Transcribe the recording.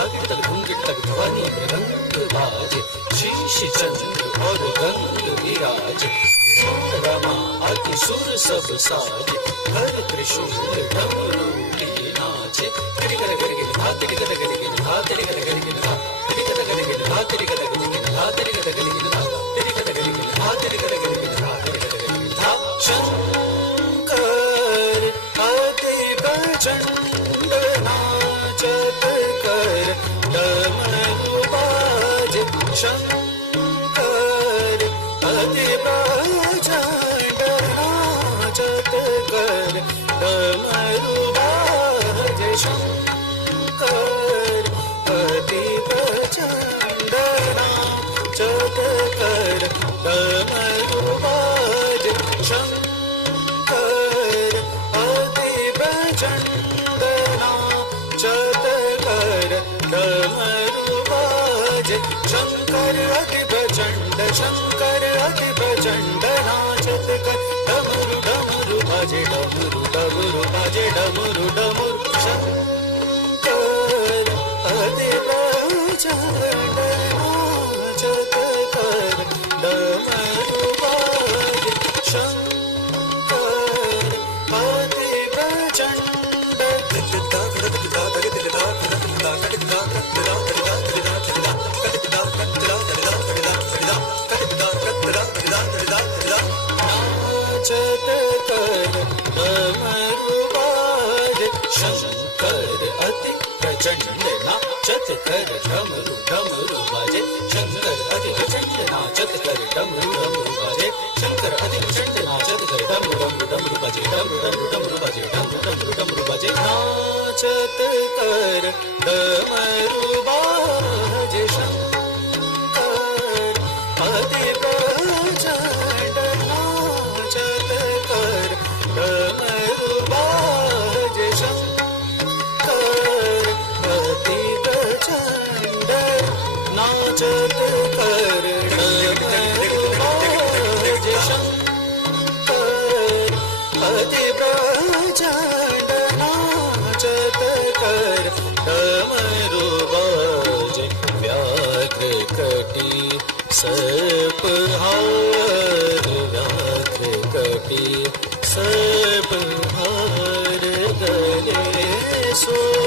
धागिड़ तक धुंगिड़ तक ध्वनि मृदंग बाजे शीश चंद्र और गंग विराज रमा अति सुर सब साजे हर त्रिशूल डमरू नाचे गिरि गिरि गिरि गिरि धा गिरि गिरि गिरि गिरि धा गिरि गिरि गिरि गिरि धा गिरि गिरि गिरि गिरि धा गिरि गिरि गिरि गिरि धा गिरि गिरि गिरि गिरि धा गिरि गिरि गिरि गिरि धा गिरि गिरि गिरि गिरि धा गिरि गिरि गिरि गिरि धा शंकर अति प्रचंड नाचत कर डमरू बाजे शंकर अति प्रचंड नाचत कर डमरू बाजे शंकर अति प्रचंड नाचत कर डमरू बाजे शंकर अति प्रचंड नाचत कर डमरू बाजे शंकर अति प्रचंड शंकर अति प्रचंड नाचत कर डमरू डमरू बाजे डमरू डमरू बाजे डमरू डमरू शंकर अति प्रचंड नाचत कर डमरू बाजे शंकर अति नाचत कर डमरू बाजे शंकर अति प्रचंड नाचत कर डमरू डमरू बाजे शंकर अति प्रचंड नाचत कर डमरू डमरू बाजे शंकर अति प्रचंड नाचत कर डमरू डमरू डमरू बाजे डमरू डमरू डमरू बाजे डमरू डमरू डमरू बाजे नाचत कर डमरू बाजे शंकर अति प्रचंड नाचत कर डमरू बाजे शंकर अति प्रचंड नाचत कर डमरू बाजे शंकर अति प्रचंड नाचत कर डमरू बाजे व्याघ्र कटी सर्प हार व्याघ्र कटी सर्प हार गले सो